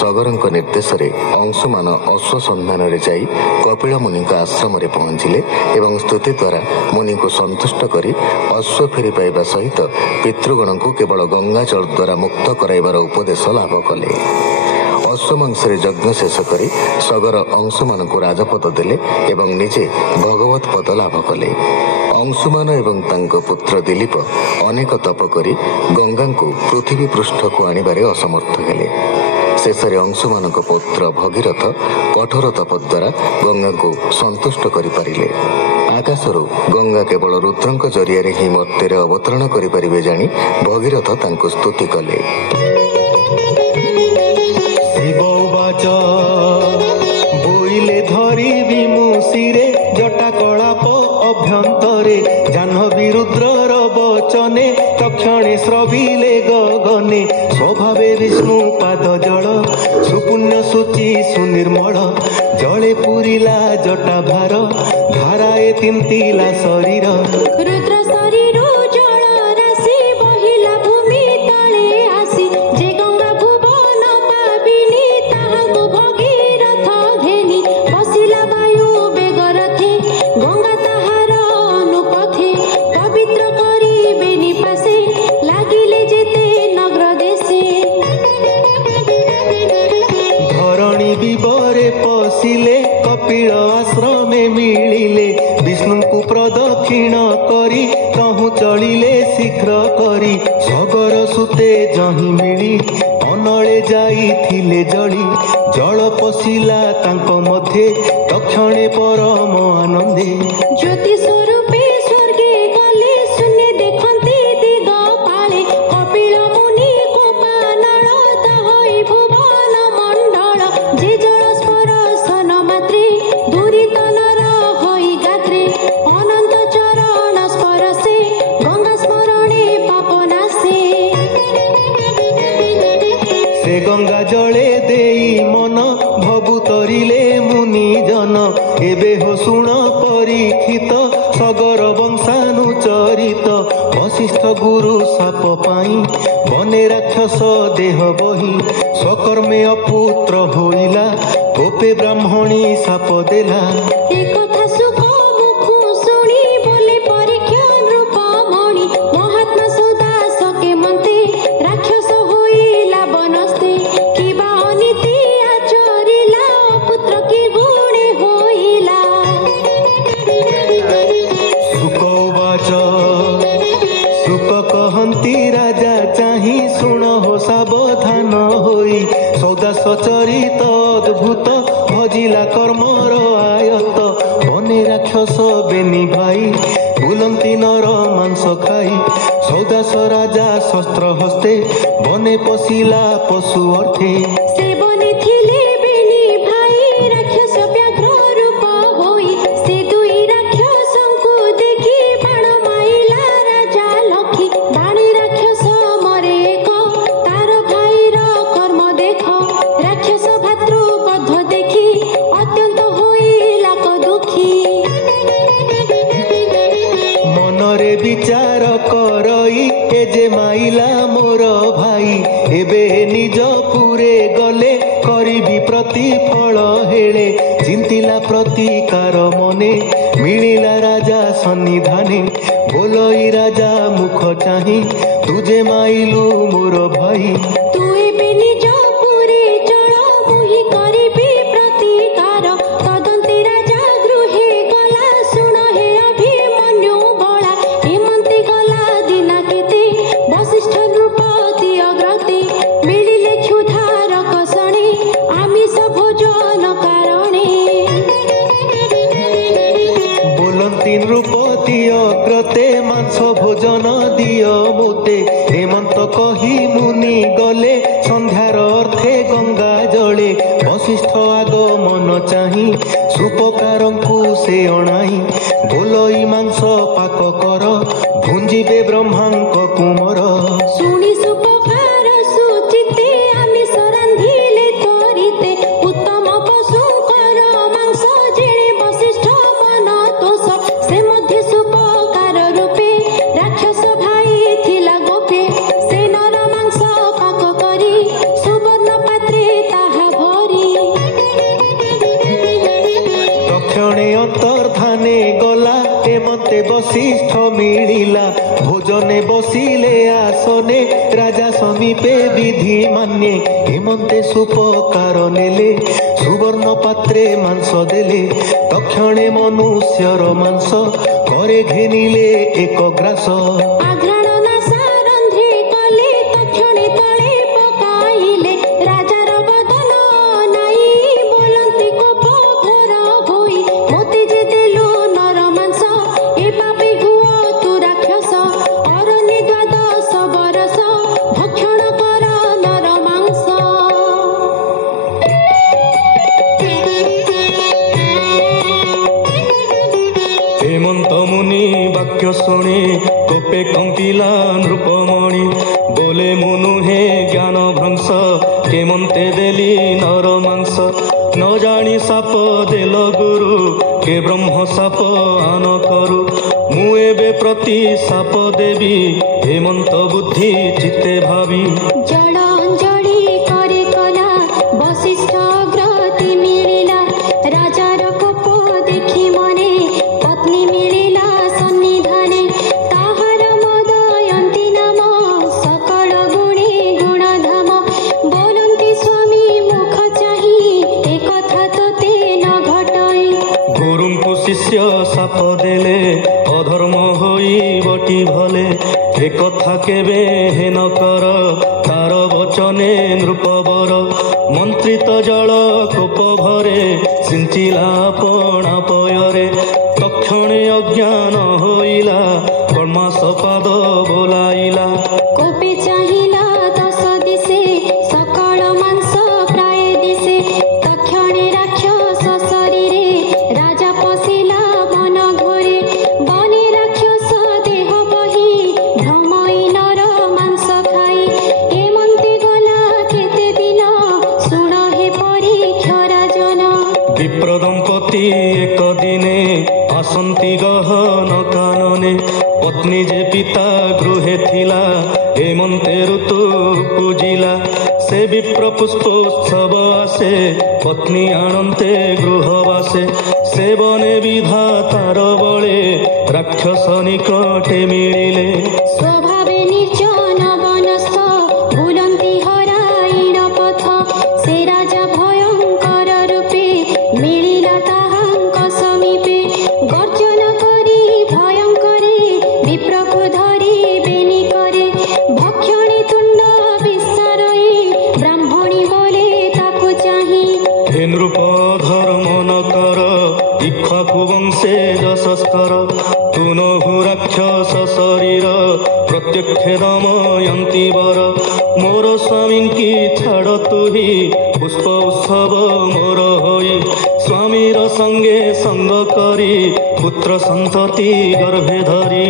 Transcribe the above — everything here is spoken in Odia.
सगरଙ୍କ ନିର୍ଦ୍ଦେଶରେ ଅଂଶୁମାନ ଅଶ୍ୱ ସନ୍ଧାନରେ ଯାଇ କପିଳ ମୁନିଙ୍କ ଆଶ୍ରମରେ ପହଞ୍ଚିଲେ ଏବଂ ସ୍ତୁତି ଦ୍ୱାରା ମୁନିଙ୍କୁ ସନ୍ତୁଷ୍ଟ କରି ଅଶ୍ୱ ଫେରି ପାଇବା ସହିତ ପିତୃଗଣଙ୍କୁ କେବଳ ଗଙ୍ଗା ଜଳ ଦ୍ୱାରା ମୁକ୍ତ କରାଇବାର ଉପଦେଶ ଲାଭ କଲେ। ଅଶ୍ୱମାଂସରେ ଯଜ୍ଞ ଶେଷ କରି ସଗର ଅଂଶୁମାନଙ୍କୁ ରାଜପଦ ଦେଲେ ଏବଂ ନିଜେ ଭଗବତ ପଦ ଲାଭ କଲେ। ଅଂଶୁମାନ ଏବଂ ତାଙ୍କ ପୁତ୍ର ଦିଲୀପ ଅନେକ ତପ କରି ଗଙ୍ଗାଙ୍କୁ ପୃଥିବୀ ପୃଷ୍ଠକୁ ଆଣିବାରେ ଅସମର୍ଥ ହେଲେ। ଶେଷରେ ଅଂଶୁମାନଙ୍କ ପୁତ୍ର ଭଗୀରଥ କଠୋର ତପ ଦ୍ୱାରା ଗଙ୍ଗାଙ୍କୁ ସନ୍ତୁଷ୍ଟ କରିପାରିଲେ। ଆକାଶରୁ ଗଙ୍ଗା କେବଳ ରୁଦ୍ରଙ୍କ ଜରିଆରେ ହିଁ ମର୍ତ୍ତ୍ୟରେ ଅବତରଣ କରିପାରିବେ ଜାଣି ଭଗୀରଥ ତାଙ୍କୁ ସ୍ତୁତି କଲେ। ବୋଇଲେ ଧରିବି ମୁଁ ଶିରେ ଜଟା କଳାପ ଅଭ୍ୟନ୍ତରେ ଜାହ୍ନବୀ ରୁଦ୍ରର ବଚନେ ତକ୍ଷଣେ ଶ୍ରବିଲେ ଗଗନେ ସ୍ୱଭାବେ ବିଷ୍ଣୁ ପାଦ ଜଳ ସୁପୁଣ୍ୟ ସୂଚି ସୁନିର୍ମଳ ଜଳେ ପୁରିଲା ଜଟା ଭାର ଧାରାଏ ତିନ୍ତିଲା ଶରୀର ରୁଦ୍ର ଶରୀର ଜଳ ରାଶି ବହିଲା ଭୂମି ତଳେ ଆସି ଯେ ଗଙ୍ଗା ଭୁବନ ପାବିନି ତାହାକୁ ଭଗୀରଥ ଘେନି ବସିଲା ବାୟୁ ବେଗ ରଥେ ଗଙ୍ଗା ତାହାର ଅନୁପଥେ ପବିତ୍ର କରିବେ ନିପାସେ ଲାଗିଲେ ଯେତେ ନଗ୍ର ଦେଶେ ଧରଣୀ ବିବରେ ପଶିଲେ କପିଳ ଆଶ୍ରମେ ମିଳିଲେ ବିଷ୍ଣୁଙ୍କୁ ପ୍ରଦକ୍ଷିଣ କରି ତହୁଁ ଚଳିଲେ ଶୀଘ୍ର କରି ସଗର ସୁତେ ଯହିଁ ମିଳି ଅନଳେ ଯାଇଥିଲେ ଜଳି ଜଳ ପଶିଲା ତାଙ୍କ ମଧ୍ୟେ ତକ୍ଷଣେ ପରମ ଆନନ୍ଦେ ଜ୍ୟୋତି ସ୍ୱରୂପେ ସ୍ୱର୍ଗେ ଗଲେ ଶୂନ୍ୟ ଦେଖନ୍ତି ଦିଗ ପାଳେ କପିଳ ମୁନି କୋପାନଳ ଦହଇ ଭୁବନ ମଣ୍ଡଳ ଯେ ଜଳ ସ୍ପର୍ଶନ ମାତ୍ରେ ଦୁରିତ ନର ହୋଇ ଗାତ୍ରେ ଅନନ୍ତ ଚରଣ ସ୍ପରଶେ ଗଙ୍ଗା ସ୍ମରଣେ ପାପ ନାଶେ ସେ ଗଙ୍ଗା ଜଳେ ଦେଇ ମନ ଭବୁ ତରିଲେ ମୁନି ଜନ ଏବେ ହୋ ଶୁଣ ପରୀକ୍ଷିତ ସଗର ବଂଶାନୁଚରିତ ବଶିଷ୍ଠ ଗୁରୁ ସାପ ପାଇଁ ବନେ ରାକ୍ଷସ ଦେହ ବହି ସ୍ୱକର୍ମେ ଅପୁତ୍ର ହୋଇଲା ଗୋପେ ବ୍ରାହ୍ମଣୀ ସାପ ଦେଲା ଏ କଥା ସୁଖ ମୁଖୁ ଶୁଣି ବୋଲେ ପରୀକ୍ଷା ନୃପମଣି ମହାତ୍ମା ସୁଦାସ କେମନ୍ତେ ରାକ୍ଷସ ହୋଇଲା ବନସ୍ତେ କିବା ଅନୀତି ଆଚରିଲା ପୁତ୍ର କି ଗୁଣେ ହୋଇଲା ସୁକ ଉବାଚ ସୁକ କହନ୍ତି ରାଜା ଚାହିଁ ଶୁଣ ହୋ ସାବଧାନ ହୋଇ ସୌଦା ସଚରିତ ଅଦ୍ଭୁତ ଭଜିଲା କର୍ମର ଆୟତ ବନେ ରାକ୍ଷସ ବେନି ଭାଇ ବୁଲନ୍ତି ନର ମାଂସ ଖାଇ ସୌଦାସ ରାଜା ଶସ୍ତ୍ର ହସ୍ତେ ବନେ ପଶିଲା ପଶୁ ଅର୍ଥେ ସେ ବନେ ଥିଲେ ବେନି ଭାଇ ରାକ୍ଷସ ବ୍ୟାଘ୍ର ରୂପ ହୋଇ ସେ ଦୁଇ ରାକ୍ଷସଙ୍କୁ ଦେଖି ବାଣ ମାଇଲା ରାଜା ଲକ୍ଷୀ ବାଣୀ ରାକ୍ଷସ ମରେ ଏକ ତାର ଭାଇର କର୍ମ ଦେଖ ରାକ୍ଷସ ଭାତୃ ବଧ ଦେଖି ଅତ୍ୟନ୍ତ ହୋଇଲା ଦୁଃଖୀ ମନରେ ବିଚାର କରଇ ଏ ଯେ ମାଇଲା ମୋର ଭାଇ ଏବେ ନିଜ ପୁରେ ଗଲେ କରିବି ପ୍ରତିଫଳ ହେଳେ ଚିନ୍ତିଲା ପ୍ରତିକାର ମନେ ମିଳିଲା ରାଜା ସନ୍ନିଧାନେ ବୋଲଇ ରାଜା ମୁଖ ଚାହିଁ ତୁଜେ ମାଇଲୁ ମୋର ଭାଇ ତୁ ଏବେ ନିଜ ପୁରେ ଚଳ ମୁହିଁ କରିବି ପ୍ରତିକାର ତଦନ୍ତେ ରାଜା ଗୃହେ ଗଲା ଶୁଣ ହେ ଅଭିମନ୍ୟୁ ବଳା ଏମନ୍ତି ଗଲା ଦିନା କେତେ ବଶିଷ୍ଠ ନୃପତି ଅଗ୍ରତେ ମିଳିଲେ କ୍ଷୁଧାର କଷଣେ ଆମିଷ ଭୋଜନ କାରଣେ ବୋଲନ୍ତି ନୃପତି ଅଗ୍ରତେ ମାଂସ ଭୋଜନ ଦିଅ ମୋତେ ହେମନ୍ତ କହି ମୁନି ଗଲେ ସନ୍ଧ୍ୟାର ଅର୍ଥେ ଗଙ୍ଗା ଜଳେ ବଶିଷ୍ଠ ଆଗମନ ଚାହିଁ ସୁପକାରଙ୍କୁ ସେ ଅଣାଇ ବୋଲଇ ମାଂସ ପାକ କର ଭୁଞ୍ଜିବେ ବ୍ରହ୍ମାଙ୍କ କୁମର ଶୁଣି ସୁପକାର ସୁଚିତେ ଆମିଷ ରାନ୍ଧିଲେ ତ୍ୱରିତେ ଉତ୍ତମ ପଶୁଙ୍କର ମାଂସ ଯେଣେ ବଶିଷ୍ଠ ମନ ତୋଷ ସେ ମଧ୍ୟ ସୁପକାର ରୂପେ ରାକ୍ଷସ ଭାଇ ଥିଲା ଗୋପେ ସେ ନର ମାଂସ ପାକ କରି ସୁବର୍ଣ୍ଣ ପାତ୍ରେ ତା ବରଣେ ରାଜା ସମୀପେ ବିଧି ମାନ୍ୟେ ହେମନ୍ତେ ସୁପକାର ନେଲେ ସୁବର୍ଣ୍ଣ ପାତ୍ରେ ମାଂସ ଦେଲେ ତକ୍ଷଣେ ମନୁଷ୍ୟର ମାଂସ ଘରେ ଘେନିଲେ ଏକ ଗ୍ରାସ ଆଘ୍ରାଣ ନାସା ରନ୍ଧ୍ରେ କଲେ ତକ୍ଷଣେ ତଳେ ପକାଇଲେ ରାଜାର ବଦନ ନାଇ ବୋଲନ୍ତି କୋପ ଘୋର ହୋଇ ମୋତେ ଯେ ଦେଲୁ ନର ମାଂସ ଏ ପାପୀ ହୁଅ ତୁ ରାକ୍ଷସ ଅରଣ୍ୟ ଦ୍ୱାଦଶ ବରଷ ଭକ୍ଷଣ କର ନର ମାଂସ। হেমন্ত মুনি বাক্য শুনি কোপে কম্পিলা নৃপমণি বলে মুনু হে জ্ঞান ভ্রংশ কেমন্তে দেলি নর মাংস ন জানি সাপ দেল গুরু কে ব্রহ্ম সাপ আন করু মু এবে প্রতি সাপ দেবী হেমন্ত বুদ্ধি চিত্তে ভাবি জড় অঞ্জলি করে কলা বশিষ্ঠ অগ্রতি মিলিলা রাজার কোপ দেখি মনে পত্নী মিলিলা সন্নিধানে তাহার মদয়ন্তী নাম সকল গুণে গুণধাম বলন্তি স্বামী মুখ চাহি এ কথা তোতে ন ঘটাই গুরুଙ୍କୁ শিষ্য সাপ দেলে অধর্ম হই বটি ভলে এ কথা কেবে হেন কর তার বচনে নৃপবর মন্ত্রিত জল কোপ ভরে সিঞ্চিলা আপনা পୟରେ তক্ষণে অজ্ঞান হইলা কর্মাস পাদ বোলাইলা কোপে চাহিলা দশ দিশে সকল মাংস প্রায় দিশে তক্ষণে রাক্ষস শরীরে রাজা পশিলা বন ঘোরে বনে রাক্ষস দেহ বহি ভ্রমই নর মাংস খাই হেমন্তে গলা কেতে দিন শুণ হে পরীক্ষা রাজন বিপ্র দম্পতি এক দিনে আসন্তি গহন কাননে পত্নী যে পিতা গৃহে থিলা হেমন্তে ঋতু পূজিলা সে বিপ্র পুষ্প উৎসব আসে পত্নী আনন্তে গৃহবাসে সে বনে বিধাতার বলে রাক্ষস নিকটে মিলিলে স্বভাবে নির্জন বনস্থ ভুলন্তি হরাইণ পথ সে রাজা ভয়ঙ্কর রূপে মিলিলা তাহাঙ্ক সমীপে গর্জন করি ভয়ঙ্করে বিপ্রকু ধরি বেনি করে ভক্ষণী তুণ্ড বিস্তারয়ে ব্রাহ্মণী বলে তাকু চাহি হে নৃপ ধর্ম ন কর ইক্ষ্বাকু বংশে যশস্কর তু নহু রাক্ষস শরীর প্রত্যক্ষে দময়ন্তী বর মোর স্বামীঙ্কি ছাড় তুহি পুষ্প উৎসব মোর হই স্বামীর সঙ্গে সঙ্গ করি পুত্র সন্ততি গর্ভে ধরি